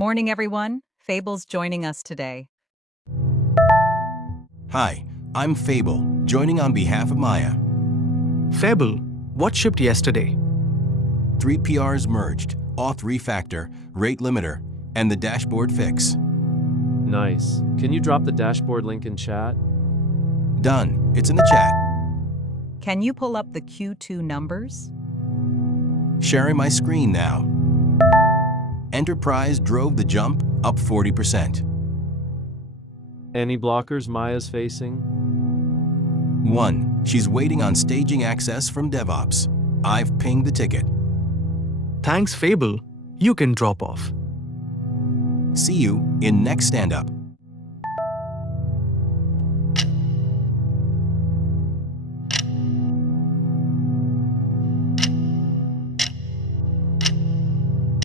Morning, everyone. Fable's joining us today. Hi, I'm Fable, joining on behalf of Maya. Fable, what shipped yesterday? 3 PRs merged, auth refactor, rate limiter, and the dashboard fix. Nice. Can you drop the dashboard link in chat? Done. It's in the chat. Can you pull up the Q2 numbers? Sharing my screen now. Enterprise drove the jump up 40%. Any blockers Maya's facing? 1. She's waiting on staging access from DevOps. I've pinged the ticket. Thanks, Fable. You can drop off. See you in next stand-up.